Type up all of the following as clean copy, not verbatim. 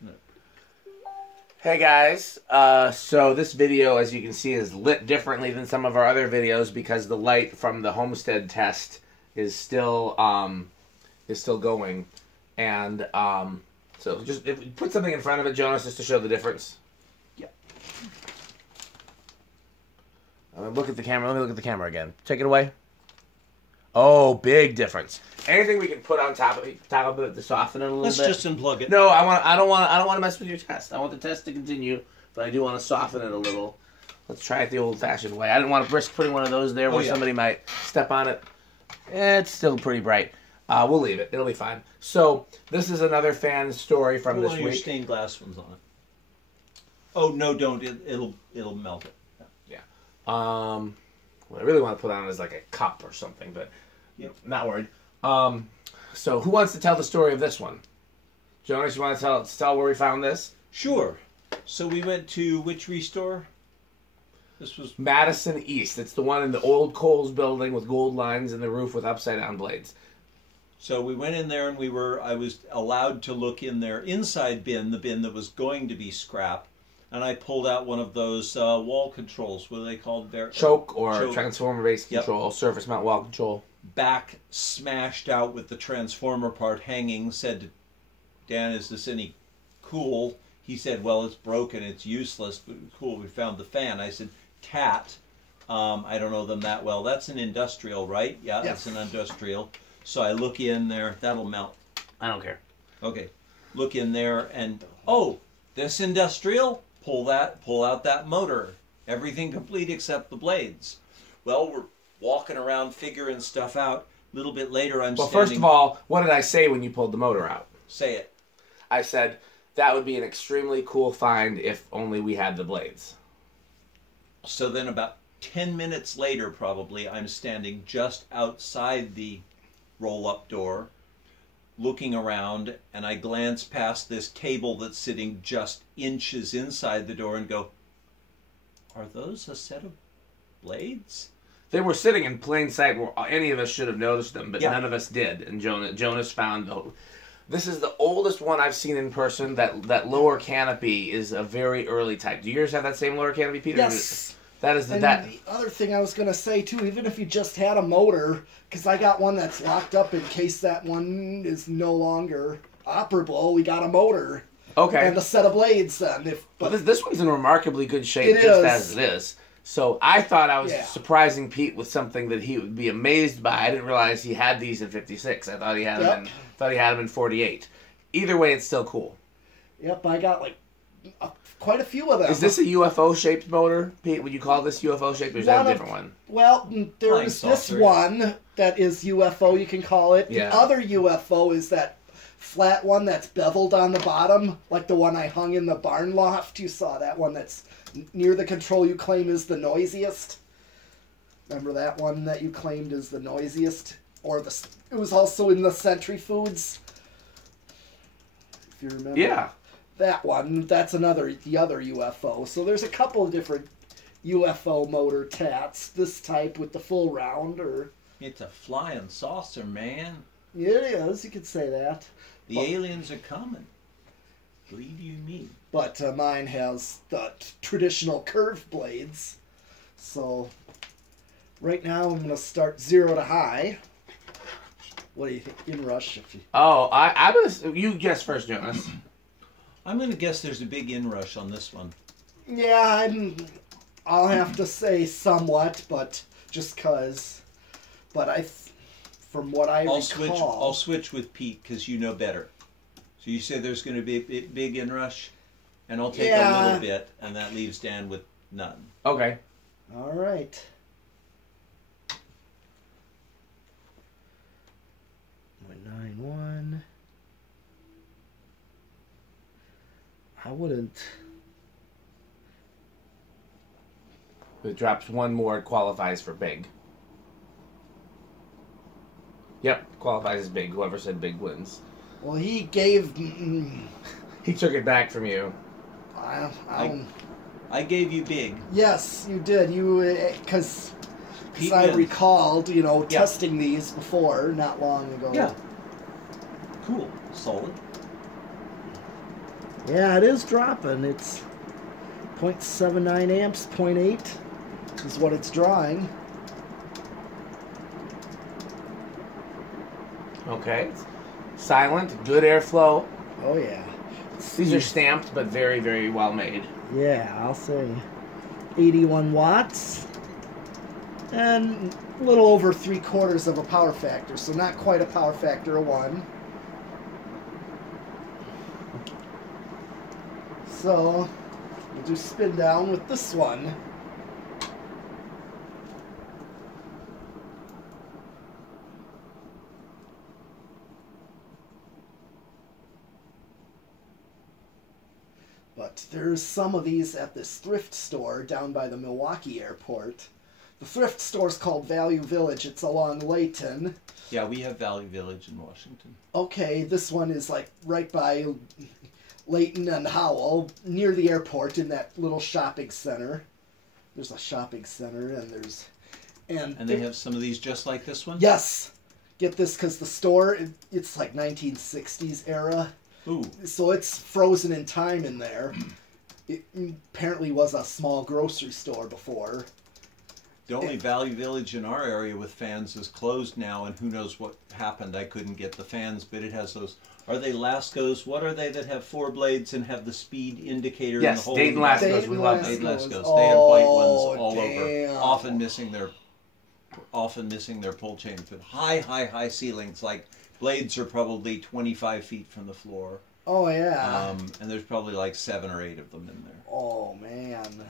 No. Hey guys, so this video, as you can see, is lit differently than some of our other videos because the light from the Homestead test is still going, and so just put something in front of it, Jonas, just to show the difference. Yep. Look at the camera. Let me look at the camera again. Take it away. Oh, big difference. Anything we can put on top of it to soften it a little bit. Let's just unplug it. No, I don't want to mess with your test. I want the test to continue, but I do want to soften it a little. Let's try it the old-fashioned way. I didn't want to risk putting one of those there where somebody might step on it. It's still pretty bright. We'll leave it. It'll be fine. So this is another fan story from this week. Your stained glass ones on it. Oh no, don't. It'll melt it. Yeah. What I really want to put on is like a cup or something, but not worried. So who wants to tell the story of this one? Jonas, you want to tell where we found this? Sure. So we went to which restore? This was Madison East. It's the one in the old Kohl's building with gold lines in the roof with upside down blades. So we went in there and I was allowed to look in their inside bin, the bin that was going to be scrap, and I pulled out one of those wall controls. What are they called? Choke or transformer-based control, surface mount wall control. Back smashed out with the transformer part hanging. Said to Dan, "Is this any cool?" He said, "Well, it's broken. It's useless, but cool. We found the fan." I said, "TAT. I don't know them that well. That's an industrial, right?" Yeah, yes. It's an industrial. So I look in there. That'll melt. I don't care. Okay. Look in there and, oh, this industrial? Pull out that motor. Everything complete except the blades. Well, we're walking around figuring stuff out. A little bit later, I'm standing... Well, first of all, what did I say when you pulled the motor out? Say it. I said, that would be an extremely cool find if only we had the blades. So then about 10 minutes later, probably, I'm standing just outside the roll-up door, looking around, and I glance past this cable that's sitting just inches inside the door and go, are those a set of blades? They were sitting in plain sight where any of us should have noticed them, but none of us did. And Jonas found those. This is the oldest one I've seen in person. That lower canopy is a very early type. Do yours have that same lower canopy, Peter? Yes. That is the other thing I was going to say, too, even if you just had a motor, because I got one that's locked up in case that one is no longer operable, we got a motor. Okay. And a set of blades then. But this one's in remarkably good shape as it is. So I thought I was surprising Pete with something that he would be amazed by. I didn't realize he had these in 56. I thought he had them in 48. Either way, it's still cool. Yep, I got like quite a few of them. Is this a UFO-shaped motor, Pete? Would you call this UFO-shaped, or is that a different one? Well, there's this one that is UFO, you can call it. Yeah. The other UFO is that flat one that's beveled on the bottom, like the one I hung in the barn loft. You saw that one that's near the control you claim is the noisiest. Remember that one that you claimed is the noisiest? Or it was also in the Century Foods, if you remember. Yeah. That one, that's the other UFO. So there's a couple of different UFO motor TATs. This type with the full round, or... It's a flying saucer, man. It is, you could say that. The aliens are coming. Believe you me. But mine has the traditional curved blades. So right now I'm going to start 0 to high. What do you think? Inrush. Oh, I'm gonna... You guess first, Jonas. I'm going to guess there's a big inrush on this one. Yeah, I'll have to say somewhat, but just because. But from what I recall... I'll switch with Pete because you know better. So you say there's going to be a big inrush, and I'll take a little bit, and that leaves Dan with none. Okay. All right. 0.91. I wouldn't. If it drops one more, it qualifies for big. Yep, qualifies as big. Whoever said big wins. Well, he gave... He took it back from you. I gave you big. Yes, you did. Because I recalled, testing these before, not long ago. Yeah. Cool. Solid. Yeah, it is dropping. It's 0.79 amps, 0.8 is what it's drawing. Okay. Silent, good airflow. Oh yeah. These are stamped, but very, very well made. Yeah, I'll say 81 watts. And a little over 3/4 of a power factor, so not quite a power factor of 1. So, we'll do spin down with this one. But there's some of these at this thrift store down by the Milwaukee airport. The thrift store's called Value Village. It's along Layton. Yeah, we have Value Village in Washington. Okay, this one is like right by Layton and Howell, near the airport in that little shopping center. There's a shopping center and there's... And they have some of these just like this one? Yes! Get this, because the store, it's like 1960s era. Ooh. So it's frozen in time in there. It apparently was a small grocery store before. The only Value Village in our area with fans is closed now, and who knows what happened. I couldn't get the fans, but it has those... Are they Lascos? What are they that have 4 blades and have the speed indicator in the Yes, whole... Dayton Lascos. We love Dayton Dayton. Lascos. They have white ones all damn. over, often missing their pull chains, but high ceilings. Like blades are probably 25 feet from the floor. Oh, yeah. And there's probably like 7 or 8 of them in there. Oh, man.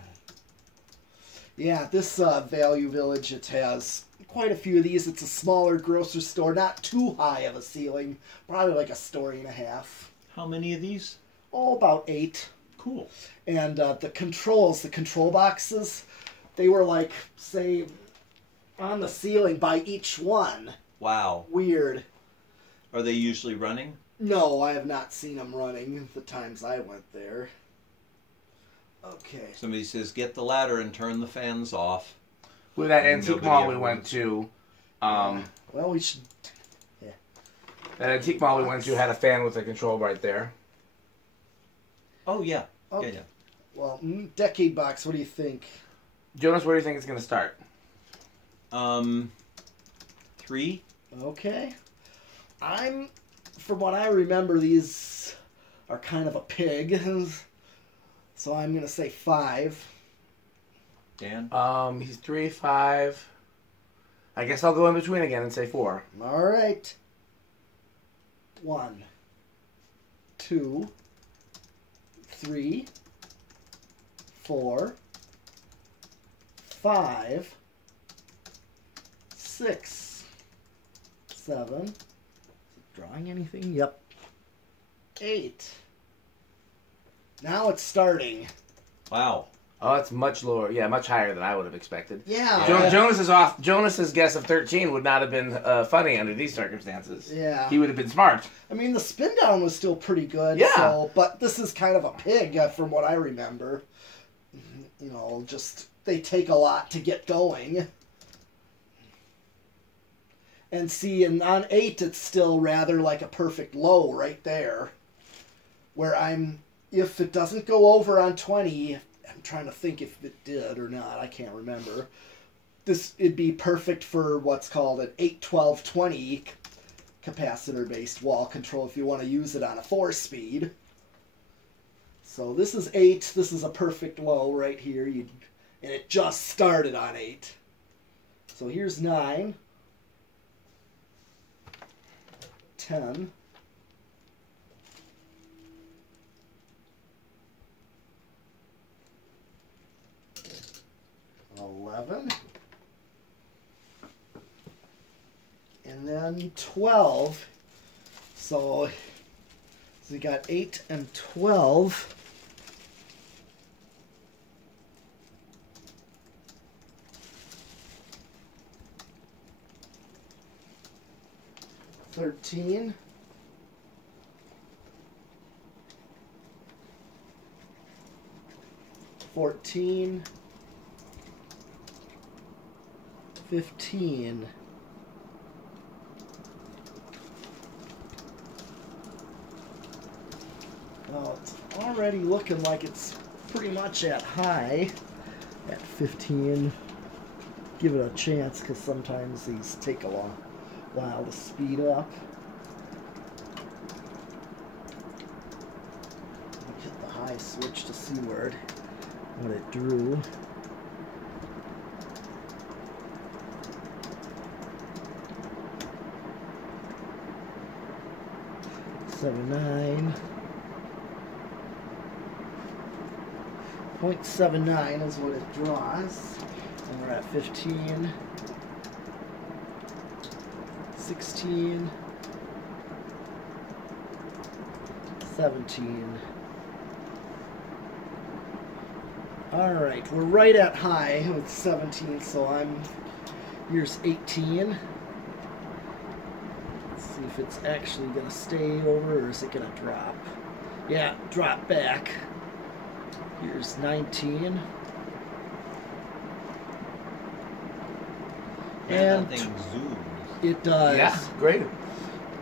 Yeah, this Value Village, it has quite a few of these. It's a smaller grocery store, not too high of a ceiling, probably like a story and a half. How many of these? Oh, about 8. Cool. And the controls, the control boxes, they were like, say, on the ceiling by each one. Wow. Weird. Are they usually running? No, I have not seen them running the times I went there. Okay. Somebody says, get the ladder and turn the fans off. With that And antique nobody mall ever we went wants- to, Well, we should... that antique mall we went to had a fan with a control right there. Oh, yeah. Okay. Yeah. Well, decade box, what do you think? Jonas, where do you think it's going to start? 3? Okay. From what I remember, these are kind of a pig. So I'm going to say 5. Dan? He's 3, 5. I guess I'll go in between again and say 4. All right. 1, 2, 3, 4, 5, 6, 7. Is it drawing anything? Yep. 8. Now it's starting. Wow. Oh, it's much lower. Yeah, much higher than I would have expected. Yeah. Jonas is off. Jonas's guess of 13 would not have been funny under these circumstances. Yeah. He would have been smart. I mean, the spin down was still pretty good. Yeah. So, but this is kind of a pig from what I remember. You know, just they take a lot to get going. And see, and on 8, it's still rather like a perfect low right there. Where if it doesn't go over on 20, I'm trying to think if it did or not, I can't remember. It'd be perfect for what's called an 8-12-20 capacitor-based wall control if you want to use it on a 4-speed. So this is 8, this is a perfect low right here, and it just started on 8. So here's 9. 10, 11, and then 12. So we got 8 and 12. $13, 14, 15, 16, already looking like it's pretty much at high at 15. Give it a chance because sometimes these take a long while to speed up. Hit the high switch to see what it drew. .79 is what it draws, and we're at 15, 16, 17. All right, we're right at high with 17, so here's 18. See if it's actually going to stay over or is it going to drop. Yeah, drop back. Here's 19. And that thing zooms. It does. Yeah, great.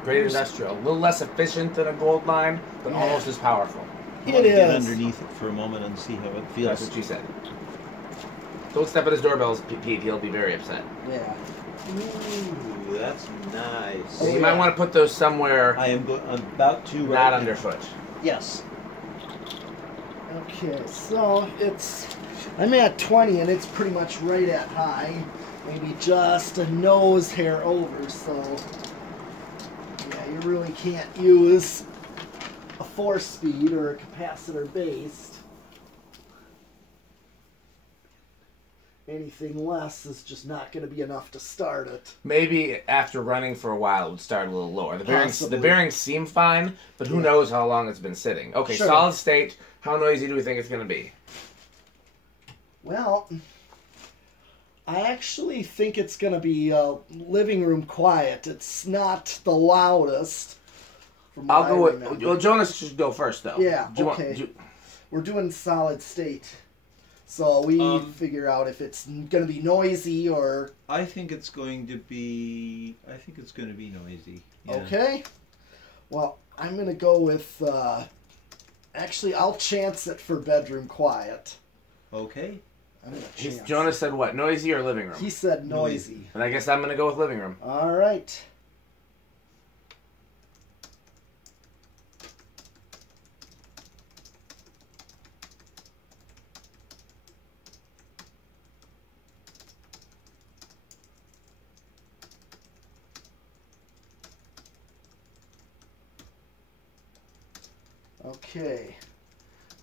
Great industrial. A little less efficient than a gold line, but almost as powerful. It Get is. underneath it for a moment and see how it feels. That's what she said. Don't step on his doorbells, Pete. He'll be very upset. Yeah. Ooh, that's nice. So you might want to put those somewhere. I am about to. Not underfoot. Yes. Okay, so I'm at 20 and it's pretty much right at high. Maybe just a nose hair over, so yeah, you really can't use a 4-speed or a capacitor based. Anything less is just not going to be enough to start it. Maybe after running for a while, it would start a little lower. Possibly. The bearings seem fine, but who knows how long it's been sitting. Okay, Sure. solid state. How noisy do we think it's going to be? Well, I actually think it's going to be living room quiet. It's not the loudest. I'll go with... Well, Jonas should go first, though. Yeah, okay. We're doing solid state. So we figure out if it's going to be noisy or... I think it's going to be noisy. Yeah. Okay. Well, I'm going to go with... actually, I'll chance it for bedroom quiet. Okay. I'm going to chance. Jonas said what? Noisy or living room? He said noisy. And I guess I'm going to go with living room. All right. Okay,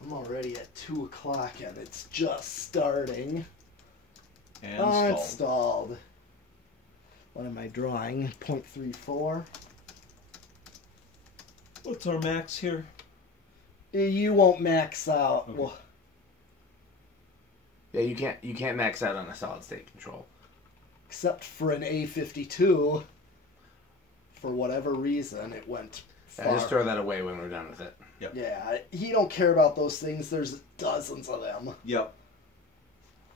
I'm already at 2 o'clock and it's just starting. And Installed. What am I drawing? 0.34. What's our max here? You won't max out. Okay. Well, Yeah, you can't max out on a solid state control. except for an A52. For whatever reason, it went far. Yeah, just throw that away when we're done with it. Yep. Yeah, he don't care about those things. There's dozens of them. Yep.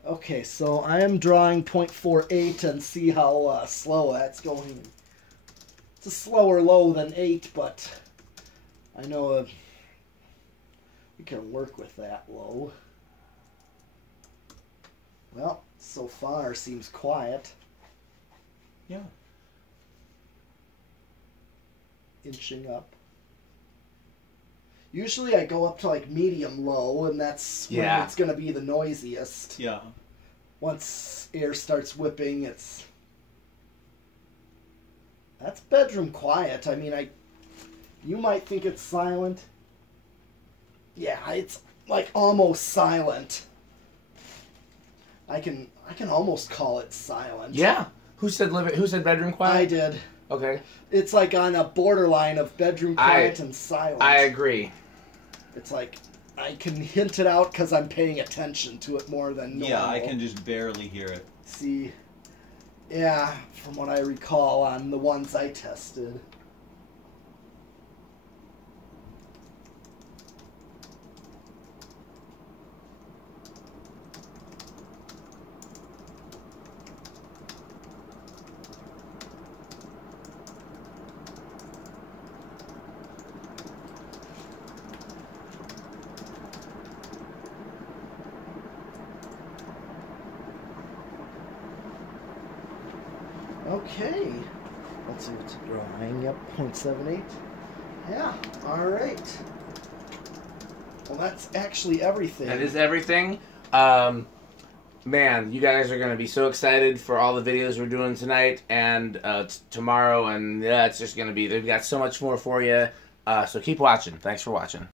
Okay, so I am drawing 0.48 and see how slow that's going. It's a slower low than 8, but I know we can work with that low. Well, so far seems quiet. Yeah. Inching up. Usually I go up to like medium low, and that's when it's going to be the noisiest. Yeah. Once air starts whipping, that's bedroom quiet. I mean, you might think it's silent. Yeah, it's like almost silent. I can almost call it silent. Yeah. Who said bedroom quiet? I did. Okay. It's like on a borderline of bedroom quiet and silent. I agree. It's like I can hint it out because I'm paying attention to it more than normal. Yeah, I can just barely hear it. See, yeah, from what I recall on the ones I tested. Okay. Let's see what's it drawing. Yep, 0.78. Yeah, alright. Well, that's actually everything. That is everything. Man, you guys are going to be so excited for all the videos we're doing tonight and tomorrow, and yeah, it's just going to be, they've got so much more for you. So keep watching. Thanks for watching.